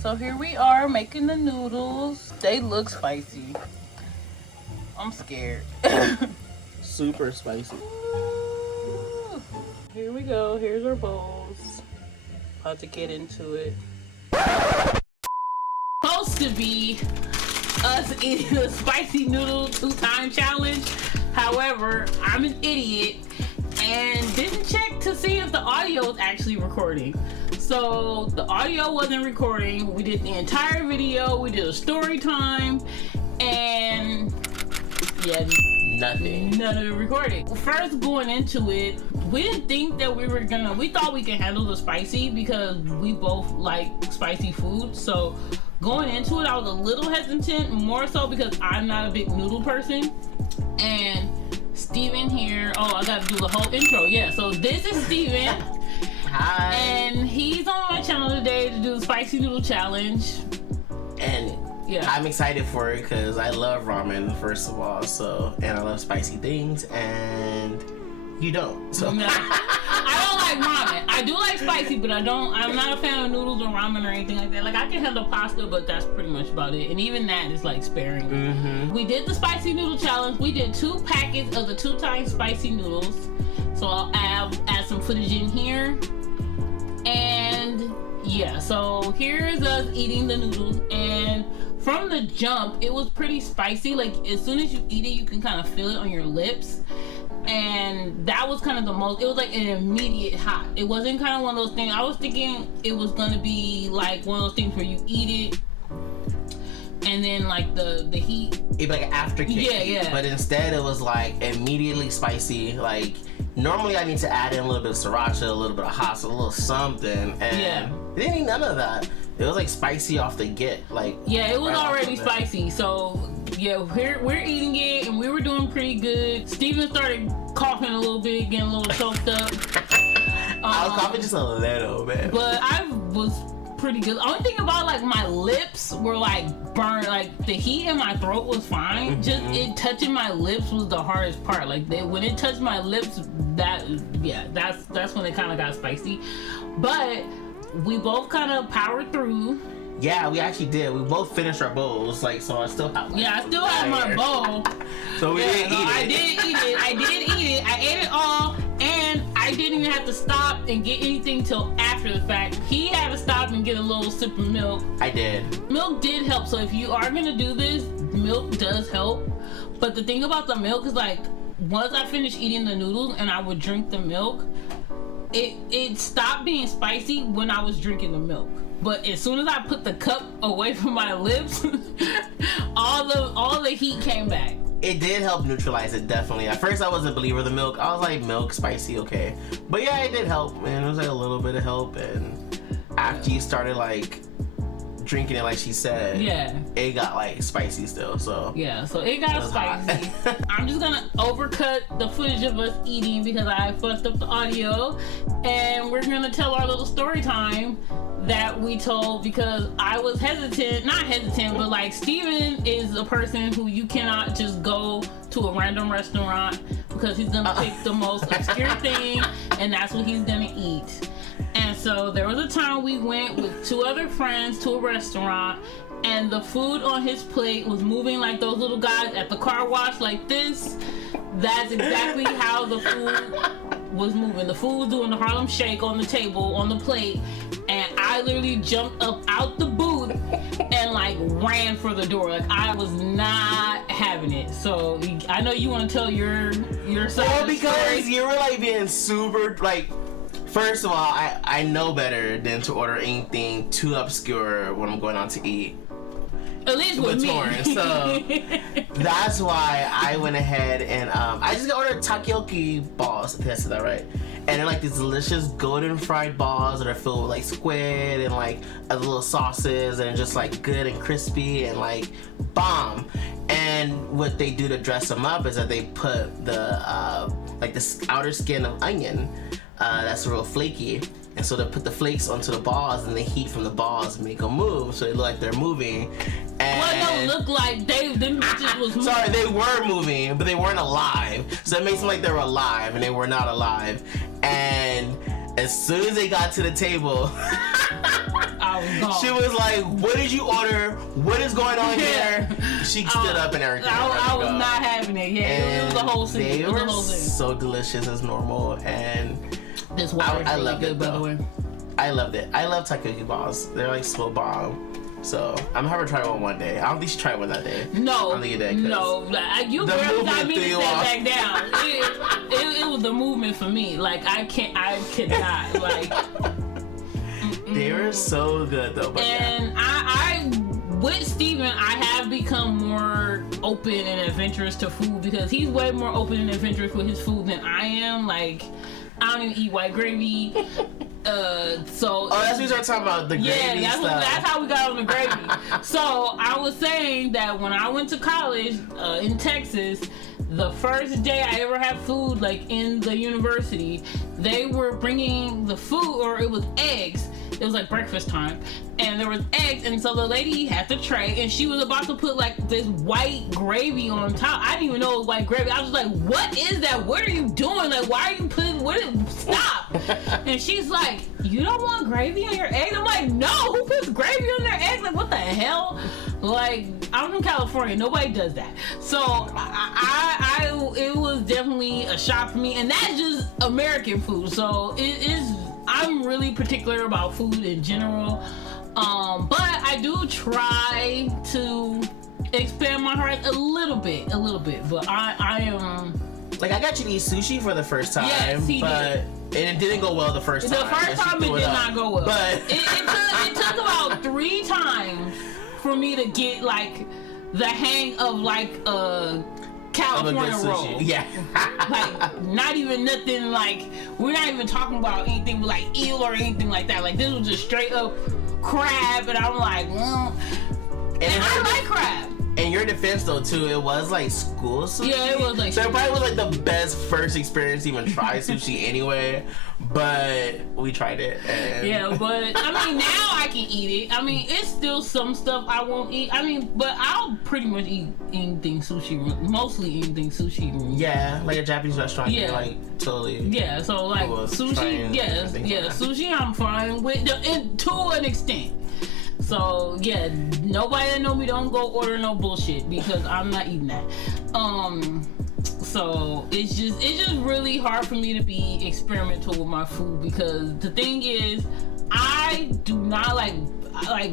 So here we are making the noodles. They look spicy. I'm scared. Super spicy. Ooh. Here we go. Here's our bowls. About to get into it. Supposed to be us eating a spicy noodle 2-time challenge. However, I'm an idiot and didn't check to see if the audio is actually recording. So the audio wasn't recording. We did the entire video. We did a story time, and yeah, none of it recorded. First, going into it, we didn't think that we thought we could handle the spicy because we both like spicy food. So going into it, I was a little hesitant, more so because I'm not a big noodle person. And Steven here, I gotta do the whole intro. Yeah, so this is Steven. Hi. And he's on my channel today to do the Spicy Noodle Challenge. And yeah, I'm excited for it because I love ramen, first of all. And I love spicy things, and you don't. So no, I don't like ramen. I do like spicy, but I'm not a fan of noodles or ramen or anything like that. Like, I can handle pasta, but that's pretty much about it. And even that is like sparing. Mm-hmm. We did the Spicy Noodle Challenge. We did 2 packets of the 2-time spicy noodles. So I'll add some footage in here. And yeah, so here's us eating the noodles, and from the jump it was pretty spicy. Like, as soon as you eat it, you can kind of feel it on your lips, and that was kind of it was like an immediate hot. It wasn't kind of one of those things. I was thinking it was gonna be like one of those things where you eat it and then like the heat, it'd be like an afterkick. Yeah. But instead it was like immediately spicy. Like, normally I need to add in a little bit of sriracha, a little bit of hot sauce, a little something, and it didn't need none of that. It was like spicy off the get. Like, yeah, it was already spicy. So yeah, we're eating it, and we were doing pretty good. Steven started coughing a little bit, getting a little choked up. I was coughing just a little bit, but I was pretty good. The only thing about, like, my lips were like burned. Like, the heat in my throat was fine. Mm-hmm. Just it touching my lips was the hardest part. Like, when it touched my lips, that's when it kind of got spicy. But we both kind of powered through. Yeah, we actually did. We both finished our bowls. Like, so I still have. Yeah, I still have my bowl. So we didn't eat it. I did eat it. I ate it all, and I didn't even have to stop and get anything till after the fact. He had to stop and get a little sip of milk. I did. Milk did help. So if you are gonna do this, milk does help. But the thing about the milk is, like, once I finished eating the noodles and I would drink the milk, it stopped being spicy when I was drinking the milk. But as soon as I put the cup away from my lips, all the heat came back. It did help neutralize it, definitely. At first, I wasn't a believer of the milk. I was like, milk, spicy, okay. But yeah, it did help, man. It was like a little bit of help. And after you started, like, drinking it, like she said, it got, like, spicy still. So yeah, so it got spicy. I'm just gonna overcut the footage of us eating because I fucked up the audio, and we're gonna tell our little story time that we told because I was not hesitant, but like, Steven is a person who you cannot just go to a random restaurant because he's gonna pick the most obscure thing, and that's what he's gonna eat. And so there was a time we went with 2 other friends to a restaurant, and the food on his plate was moving like those little guys at the car wash, like this. That's exactly how the food was moving. The food was doing the Harlem Shake on the table, on the plate, and I literally jumped up out the booth and like ran for the door. Like, I was not having it. So I know you want to tell your side. Well, because you were like being super, like, first of all, I know better than to order anything too obscure when I'm going out to eat. At least with me. Torin. So that's why I went ahead and I just ordered takoyaki balls. I think I said that right. And they're like these delicious golden fried balls that are filled with like squid and like other little sauces, and just like good and crispy and like bomb. And what they do to dress them up is that they put the like the outer skin of onion that's real flaky. And so they put the flakes onto the balls, and the heat from the balls make them move, so they look like they're moving. And well, it don't look like them bitches was moving. Sorry, they were moving, but they weren't alive. So it makes them like they were alive, and they were not alive. And as soon as they got to the table, I I was gone. She was like, "What did you order? What is going on here?" She stood up and everything. I was not having it. Yeah, it was a whole scene. They it was were a whole scene. so delicious as normal, and This water is I really loved good, it, by the though. way. I loved it. I love takoyaki balls. They're like so bomb. So I'm gonna have her try one day. I don't think she tried one that day. No, I don't think you did. no. You the barely got movement me to threw sit you off. back down. It was the movement for me. Like I could not. Like They were so good though. But and I with Steven, I have become more open and adventurous to food because he's way more open and adventurous with his food than I am. Like I don't even eat white gravy. So that's what we started talking about, the gravy stuff. That's how we got on the gravy. So I was saying that when I went to college in Texas, the first day I ever had food, like in the university, they were bringing the food, or it was eggs. It was like breakfast time, and there was eggs, and so the lady had the tray, and she was about to put like this white gravy on top. I didn't even know it was white gravy. I was like, "What is that? What are you doing? Like, why are you putting? Stop!" And she's like, "You don't want gravy on your eggs?" I'm like, "No, who puts gravy on their eggs? Like, what the hell?" Like, I'm from California. Nobody does that. So it was definitely a shock for me, and that's just American food. So it is. I'm really particular about food in general, but I do try to expand my heart a little bit. But I am like, I got you to eat sushi for the first time, yes, he but did. And it didn't go well the first time. The first time it did not go well. But it took about 3 times for me to get like the hang of like California roll. Yeah. Like not even nothing like, we're not even talking about anything with like eel or anything like that. Like this was just straight up crab, and I'm like, and I like crab. In your defense though too, it was like school sushi. Yeah, it was like so it probably was like the best first experience to even try sushi anyway. But we tried it. And yeah, but I mean now I can eat it. I mean it's still some stuff I won't eat. I mean, but I'll pretty much eat anything sushi, mostly anything sushi. Yeah, like a Japanese restaurant. Yeah, like totally. Yeah, so like sushi. Yes, yeah, sushi. I'm fine with to an extent. So yeah, nobody that know me don't go order no bullshit because I'm not eating that. So it's just really hard for me to be experimental with my food because the thing is, I do not like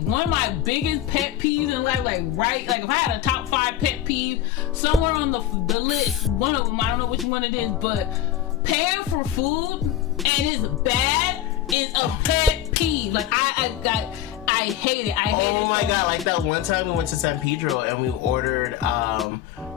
one of my biggest pet peeves in life, like if I had a top 5 pet peeve somewhere on the list, one of them, I don't know which one it is, but paying for food and it's bad is a pet peeve. Like I hate it. Oh my god, like that one time we went to San Pedro and we ordered,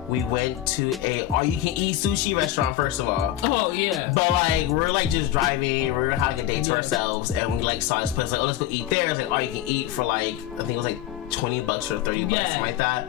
we went to a all-you-can-eat sushi restaurant first of all. Oh yeah. But like we're like just driving, we're having a date to ourselves, and we like saw this place like, oh, let's go eat there. It's like all you can eat for like, I think it was like $20 or $30, something like that.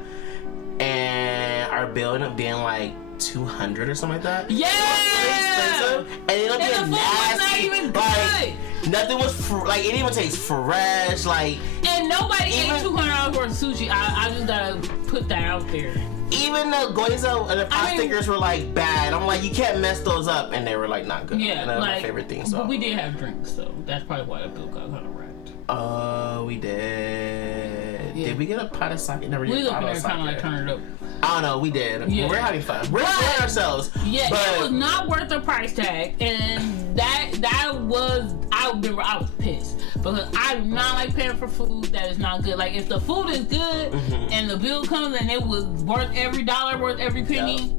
And our bill ended up being like $200 or something like that. Yeah. It was so expensive, and it ended up being nasty. Not even like, good. Nothing was like, it didn't even taste fresh. Like, and nobody ate $200 worth of sushi. I just gotta put that out there. Even the goizo and the pot stickers were like bad. I'm like, you can't mess those up, and they were like not good. Yeah, and that was my favorite thing. So, but we did have drinks, so that's probably why the bill got kind of wrapped. We did. Yeah. Did we get a pot of sake? Never. We looking at kind of like turn it up. I don't know. We did. Yeah. We're having fun. We're enjoying ourselves. Yeah, but it was not worth the price tag, and that was. I was pissed because I do not like paying for food that is not good. Like if the food is good and the bill comes and it was worth every dollar, worth every penny,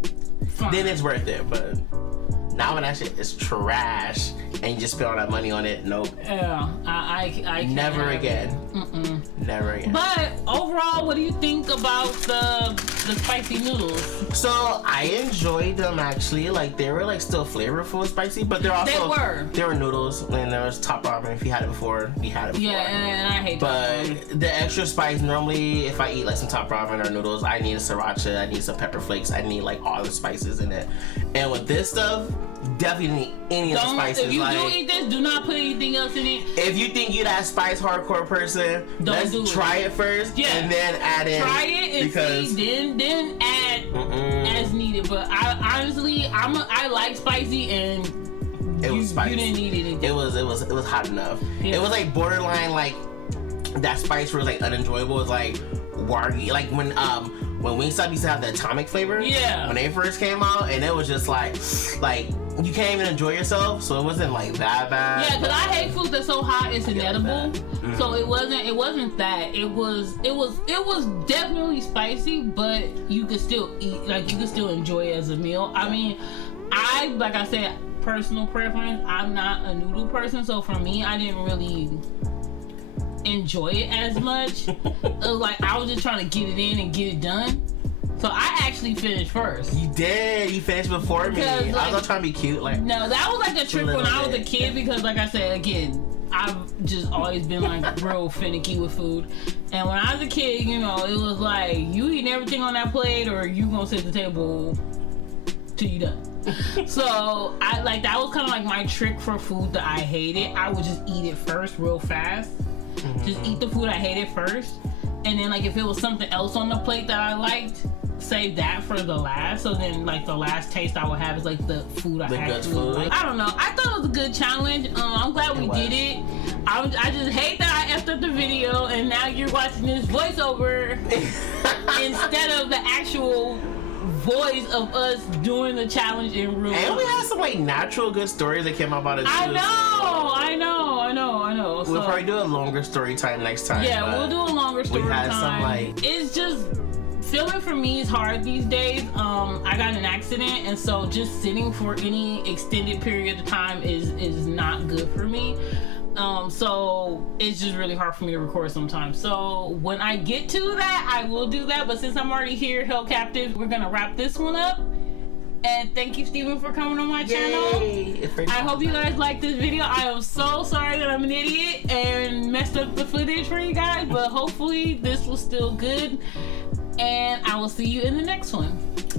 fine. Then it's worth it. But now when that shit is trash and you just spend all that money on it, nope. Yeah, I never again. Never again. But overall, what do you think about the spicy noodles? So I enjoyed them actually. Like they were like still flavorful and spicy, but they're also they were noodles, and there was top ramen. If you had it before, you had it before. Yeah, and I hate that. But the extra spice, normally if I eat like some top ramen or noodles, I need a sriracha, I need some pepper flakes, I need like all the spices in it. And with this stuff, definitely need any of the spices. If you do eat this, do not put anything else in it. If you think you're that spice hardcore person, let's try it first and then add in. Try it and see, then add as needed. But I honestly, I like spicy, and it was spicy. You didn't need it. It was hot enough. Yeah. It was like borderline like that spice was like unenjoyable is like wargy. Like when Wingstop used to have the atomic flavor. Yeah. When they first came out, and it was just like you can't even enjoy yourself, so it wasn't like that bad. Yeah, because I hate food that's so hot it's inedible. Mm-hmm. So it wasn't that. It was definitely spicy, but you could still eat, like you could still enjoy it as a meal. I mean, like I said, personal preference, I'm not a noodle person, so for me I didn't really enjoy it as much. It was like I was just trying to get it in and get it done. So I actually finished first. You did. You finished before me. Like, I was trying to be cute. Like no, that was like a trick when I was a kid because, like I said, again, I've just always been like real finicky with food. And when I was a kid, you know, it was like you eating everything on that plate, or you gonna sit at the table till you done. So I like that was kind of like my trick for food that I hated. I would just eat it first, real fast. Mm-hmm. Just eat the food I hated first, and then like if it was something else on the plate that I liked, save that for the last. So then like the last taste I would have is like the food I actually like. I don't know. I thought it was a good challenge. I'm glad we did it. I just hate that I effed up the video, and now you're watching this voiceover instead of the actual voice of us doing the challenge in real life. And we had some like natural good stories that came out about it too. I know. We'll probably do a longer story time next time. Yeah, we'll do a longer story time. Some like it's just filming for me is hard these days. I got in an accident, and so just sitting for any extended period of time is not good for me. So it's just really hard for me to record sometimes. So when I get to that, I will do that. But since I'm already here, held captive, we're gonna wrap this one up. And thank you, Steven, for coming on my channel. I hope you guys like this video. I am so sorry that I'm an idiot and messed up the footage for you guys, but hopefully this was still good. And I will see you in the next one.